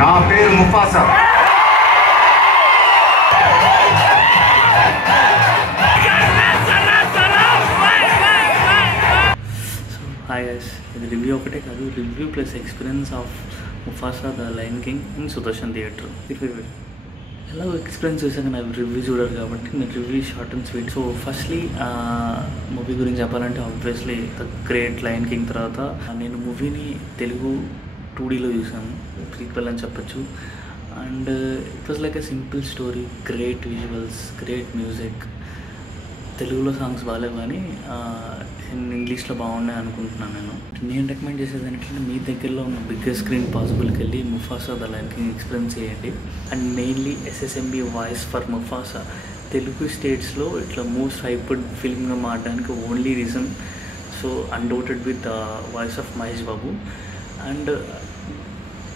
నా పేరు Mufasa. Hi guys, ఇది రివ్యూ ఒకటే కాదు, review plus experience of Mufasa the lion king in Sudarshan theatre. ఎలా ఎక్స్పీరియన్స్ చేశాక నాకు రివ్యూ చూడాలి కాబట్టి నేను review short and sweet. So firstly movie గురించి చెప్పాలంటే obviously the great lion king తర్వాత నేను మూవీని తెలుగు 2Dలో చూసాను, ప్రీక్వెల్ అని చెప్పచ్చు. And it was like a simple story, great visuals, great music. తెలుగులో సాంగ్స్ బాగాలేవు కానీ ఇంగ్లీష్లో బాగున్నాయి అనుకుంటున్నాను. నేను రికమెండ్ చేసేది ఏంటంటే మీ దగ్గరలో ఉన్న బిగ్గెస్ట్ స్క్రీన్ పాసిబుల్కి వెళ్ళి Mufasa the lion king experience చేయండి. And mainly SSMB voice for Mufasa Telugu స్టేట్స్లో ఇట్లా మోస్ట్ హైప్డ్ ఫిల్మ్గా మారడానికి only reason so undoubted with the voice of Mahesh Babu. And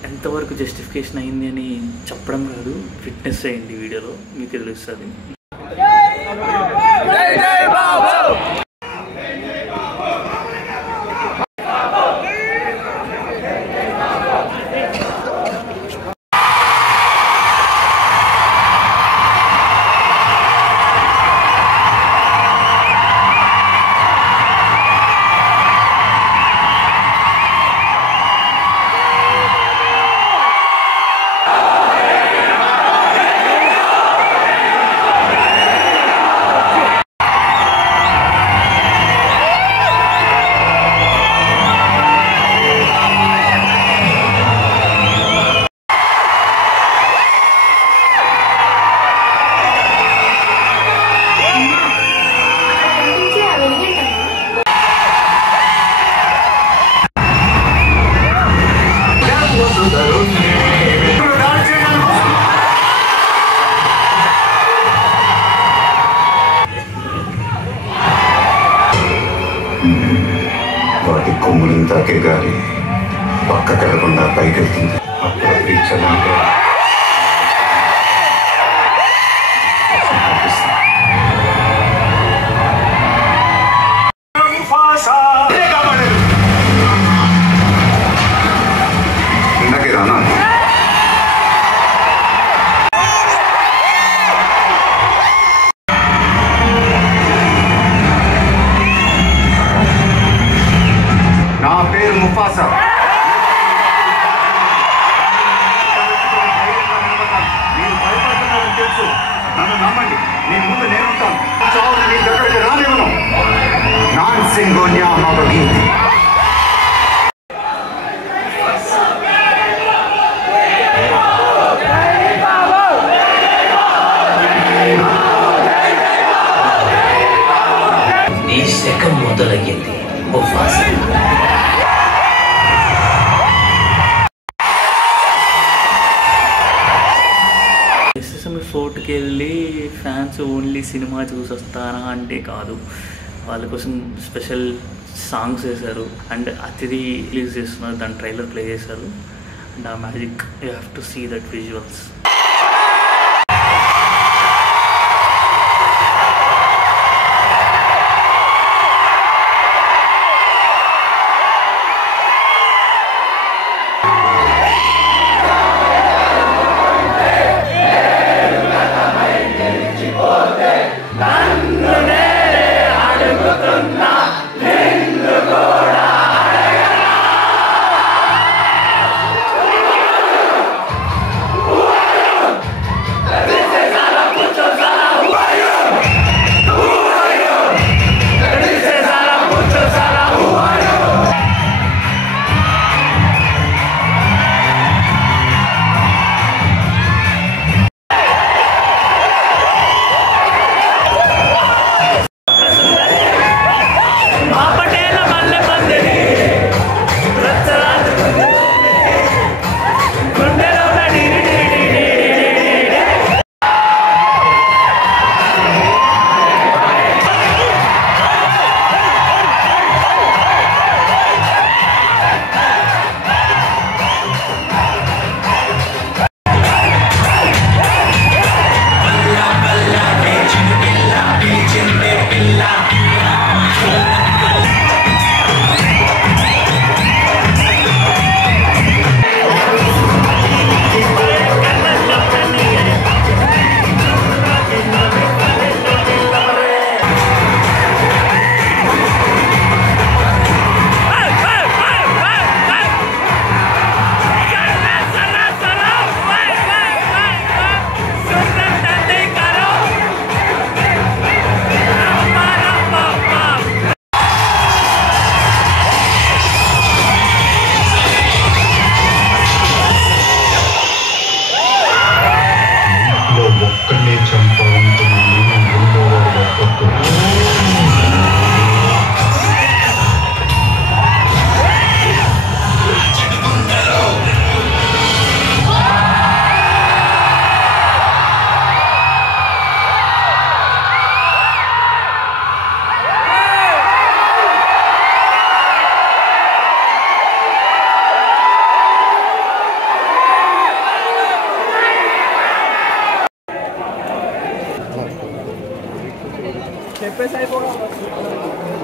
ఎంతవరకు జస్టిఫికేషన్ అయింది అని చెప్పడం కాదు, ఫిట్నెస్ అయింది వీడియోలో మీకు తెలుస్తుంది. వాటి కొమ్ములను తాకే గాలి పక్కకెళ్ళకుండా పైకెళ్తుంది. అప్పుడు రీచలంటే ఇందాకే రానా నా పేరు ముఫాసా. మీరు భయపడుతున్నారని తెలుసు, నన్ను నమ్మండి, మీ ముందు నేనుంటాను. చావుని మీ దగ్గరికి రానివ్వను. నాన్ సింగోన్యా మగగీత్. నీ శకం మొదలయ్యింది ముఫాసా. SSMB ఫోర్ట్కి వెళ్ళి ఫ్యాన్స్ ఓన్లీ సినిమా చూసొస్తారా అంటే కాదు, వాళ్ళ కోసం స్పెషల్ సాంగ్స్ వేశారు. అండ్ అతిథి రిలీజ్ చేస్తున్నారు, దాని ట్రైలర్ ప్లే చేశారు. అండ్ ఆ magic you have to see that visuals. చెప్పేసి అయిపోవాలి.